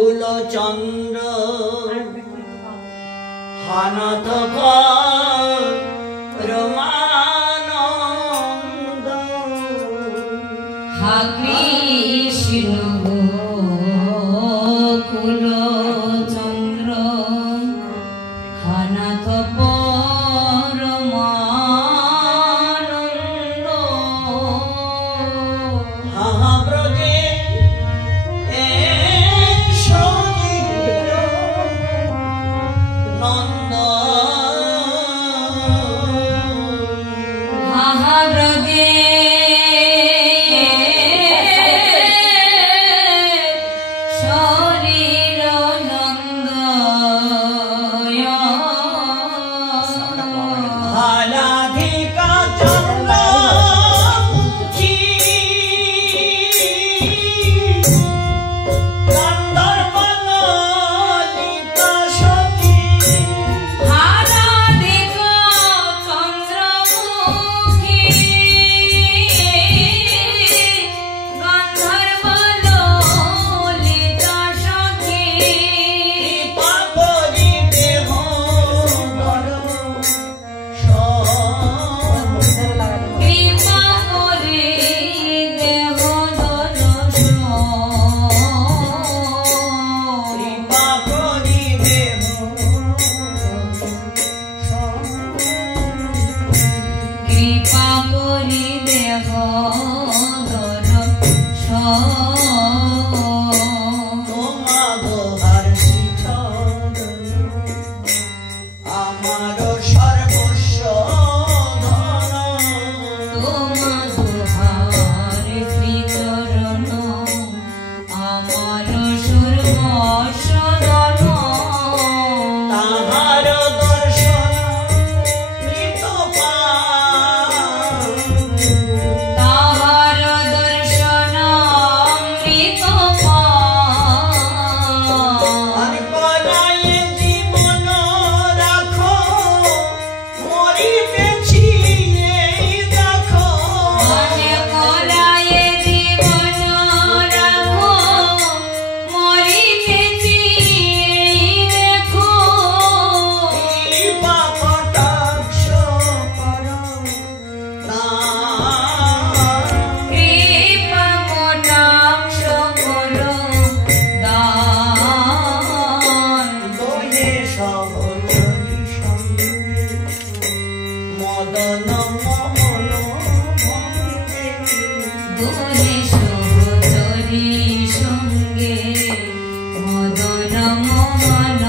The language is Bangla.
কুলচন্দ্র হানত রমানন্দ হা কৃষ্ণ কুলচন্দ্র হানাথ পরমানন্দ হাহা ব্রজে নন্দ হাহা ব্রজে শরীর নন্দ হালাধিকা চন্দ্রমুখী গন্ধর্ব ললিতা সখী হারাধিক চন্দ্রমুখী গন্ধর্ব ললিতা সখী কৃপা করি দেহ বড় কৃপা করে দেহ দর্শন কৃপা করি দেহ কৃপা করি দেহ দর্শন তোমা দোহার শিখর আমার সর্বস্ব ধন তোমা দুহার শ্রীচরণ আমার সর্বস্ব ধন তাহার দর্শন মৃত তাহার দর্শন অমৃত আর কলায় জীবন রাখো মরিতেছি এই দেখো মনে কলায়ে জীবন রাখো মরিতেছি এই দেখো কৃপা কটাক্ষ করো কৃপা কটাক্ষ করো দান দোহে সহচরী সঙ্গে মদন মোহন ভঙ্গে দুহে সহচরী সঙ্গে মদন মোহন